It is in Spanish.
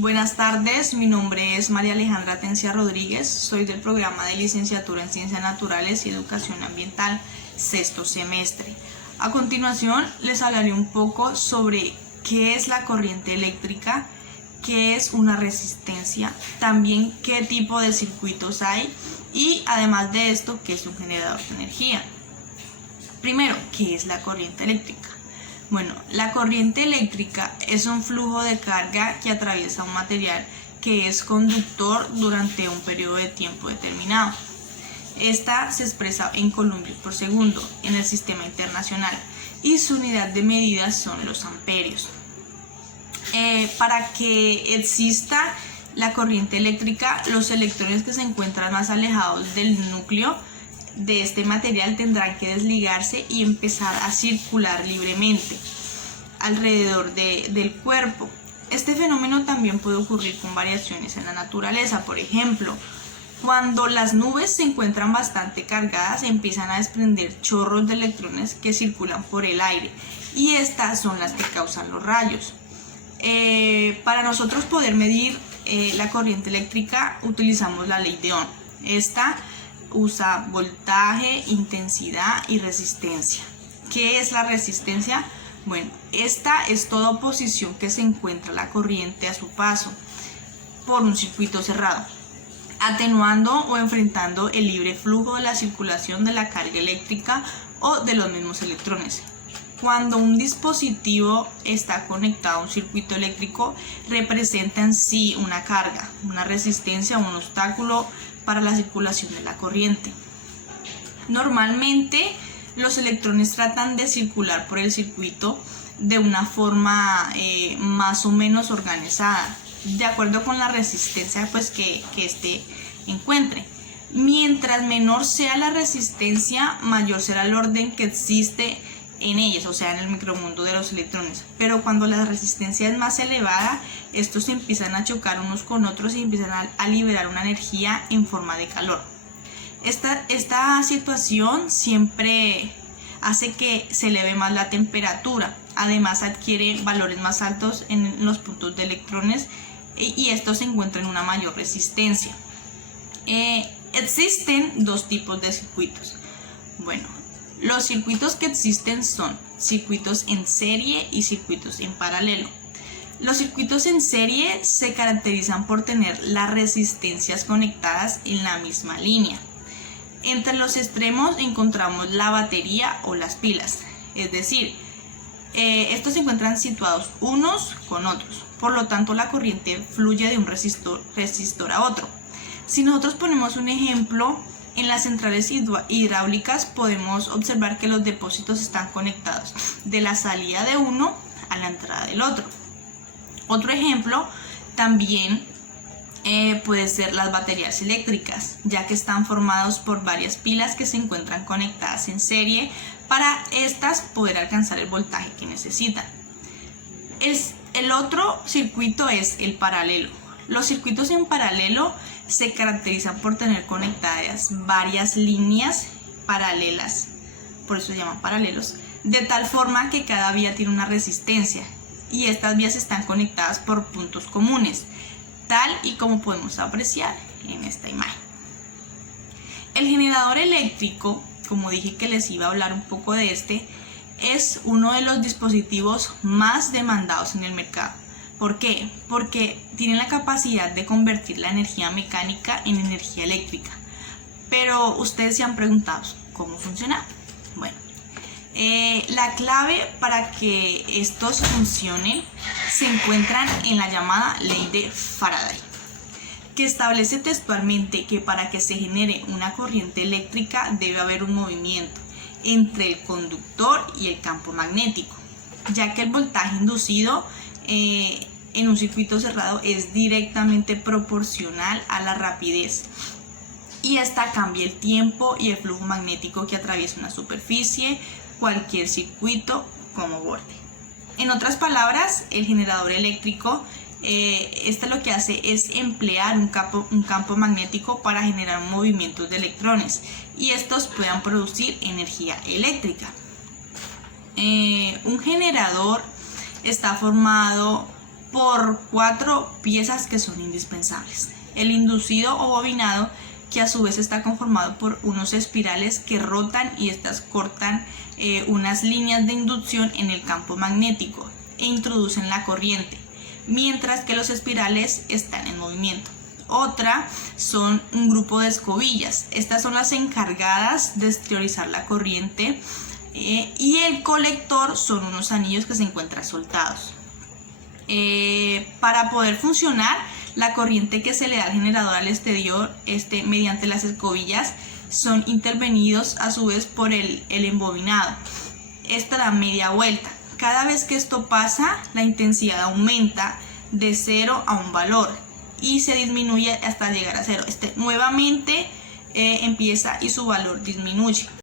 Buenas tardes, mi nombre es María Alejandra Atencia Rodríguez, soy del programa de licenciatura en Ciencias Naturales y Educación Ambiental, sexto semestre. A continuación les hablaré un poco sobre qué es la corriente eléctrica, qué es una resistencia, también qué tipo de circuitos hay y además de esto, qué es un generador de energía. Primero, ¿qué es la corriente eléctrica? Bueno, la corriente eléctrica es un flujo de carga que atraviesa un material que es conductor durante un periodo de tiempo determinado. Esta se expresa en columpios por segundo en el sistema internacional y su unidad de medida son los amperios. Para que exista la corriente eléctrica, los electrones que se encuentran más alejados del núcleo de este material tendrán que desligarse y empezar a circular libremente alrededor del cuerpo. Este fenómeno también puede ocurrir con variaciones en la naturaleza. Por ejemplo, cuando las nubes se encuentran bastante cargadas, empiezan a desprender chorros de electrones que circulan por el aire y estas son las que causan los rayos. Para nosotros poder medir la corriente eléctrica utilizamos la ley de Ohm. Esta usa voltaje, intensidad y resistencia. ¿Qué es la resistencia? Bueno, esta es toda oposición que se encuentra la corriente a su paso por un circuito cerrado, atenuando o enfrentando el libre flujo de la circulación de la carga eléctrica o de los mismos electrones. Cuando un dispositivo está conectado a un circuito eléctrico, representa en sí una carga, una resistencia o un obstáculo para la circulación de la corriente. Normalmente los electrones tratan de circular por el circuito de una forma más o menos organizada, de acuerdo con la resistencia que éste encuentre. Mientras menor sea la resistencia, mayor será el orden que existe en ellas, o sea, en el micromundo de los electrones. Pero cuando la resistencia es más elevada, estos empiezan a chocar unos con otros y empiezan a liberar una energía en forma de calor. Esta situación siempre hace que se eleve más la temperatura. Además, adquiere valores más altos en los puntos de electrones y estos se encuentran en una mayor resistencia. Existen dos tipos de circuitos. Bueno, los circuitos que existen son circuitos en serie y circuitos en paralelo. Los circuitos en serie se caracterizan por tener las resistencias conectadas en la misma línea. Entre los extremos encontramos la batería o las pilas, es decir, estos se encuentran situados unos con otros, por lo tanto la corriente fluye de un resistor a otro. Si nosotros ponemos un ejemplo, en las centrales hidráulicas podemos observar que los depósitos están conectados de la salida de uno a la entrada del otro. Otro ejemplo también puede ser las baterías eléctricas, ya que están formados por varias pilas que se encuentran conectadas en serie para estas poder alcanzar el voltaje que necesitan. El otro circuito es el paralelo. Los circuitos en paralelo se caracterizan por tener conectadas varias líneas paralelas, por eso se llaman paralelos, de tal forma que cada vía tiene una resistencia y estas vías están conectadas por puntos comunes, tal y como podemos apreciar en esta imagen. El generador eléctrico, como dije que les iba a hablar un poco de este, es uno de los dispositivos más demandados en el mercado. ¿Por qué? Porque tienen la capacidad de convertir la energía mecánica en energía eléctrica. Pero ustedes se han preguntado, ¿cómo funciona? Bueno, la clave para que estos funcionen se encuentran en la llamada ley de Faraday, que establece textualmente que para que se genere una corriente eléctrica debe haber un movimiento entre el conductor y el campo magnético, ya que el voltaje inducido en un circuito cerrado es directamente proporcional a la rapidez y esta cambia el tiempo y el flujo magnético que atraviesa una superficie, cualquier circuito como borde. En otras palabras, el generador eléctrico lo que hace es emplear un campo magnético para generar movimientos de electrones y estos puedan producir energía eléctrica. Un generador está formado por 4 piezas que son indispensables. El inducido o bobinado, que a su vez está conformado por unos espirales que rotan y estas cortan unas líneas de inducción en el campo magnético e introducen la corriente, mientras que los espirales están en movimiento. Otra son un grupo de escobillas. Estas son las encargadas de exteriorizar la corriente y el colector son unos anillos que se encuentran soltados. Para poder funcionar, la corriente que se le da al generador al exterior mediante las escobillas son intervenidos a su vez por el embobinado. Esta da media vuelta. Cada vez que esto pasa, la intensidad aumenta de 0 a un valor y se disminuye hasta llegar a 0. Nuevamente empieza y su valor disminuye.